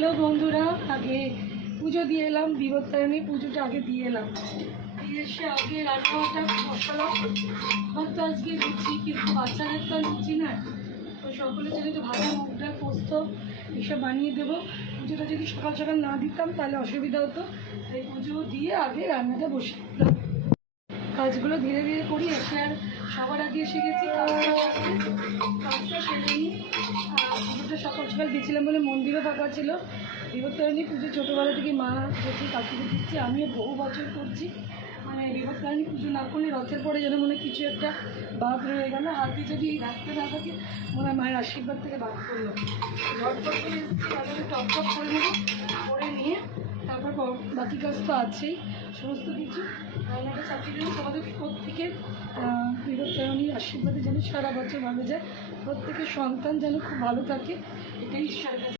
Hello বন্ধুরা, আগে পুজো দিয়ে এলাম, বিপত্তারিণী পুজোটা আগে দিয়ে এলাম। দিয়ে এসে আগে রান্নাটা বসালাম। আমার তো আজকে লুচি, কিন্তু বাচ্চাদের তো লুচি না, তো সকলের জন্য একটু ভাজা মুগ ডাল পোস্ত এসব বানিয়ে দেবো। পুজোটা যদি সকাল সকাল না দিতাম তাহলে অসুবিধা হতো, তাই পুজো দিয়ে আগে রান্নাটা বসে দিলাম। কাজগুলো ধীরে ধীরে করি, এসে আর সবার আগে এসে গেছি। কাজটা সেরে নিই। পুজোটা সকাল সকাল দিয়েছিলাম বলে মন্দিরও ফাঁকা ছিল। বিপত্তারিণী পুজো ছোটোবেলা থেকে মা দেখি কাকিকে দিচ্ছি, আমিও বহু বছর করছি। মানে বিপত্তারিণী পুজো না করলে রথের পরে যেন মনে কিছু একটা বাদ রয়ে গেল, হাতে যদি এই রাখতে না থাকে মনে হয় মায়ের আশীর্বাদ থেকে বাদ করলো। ঝটপট করে এসেছি, তাহলে টপ টপ করে নেবো, করে নিয়ে তারপর বাকি কাজ তো আছেই সমস্ত কিছু। রান্নাটা চাপিয়ে দিলে তোমাদের প্রত্যেকের বিপত্তারিণীর আশীর্বাদে যেন সারা বছর ভালো যায়, প্রত্যেকের সন্তান যেন খুব ভালো থাকে, এটাই ঈশ্বরের কাছে।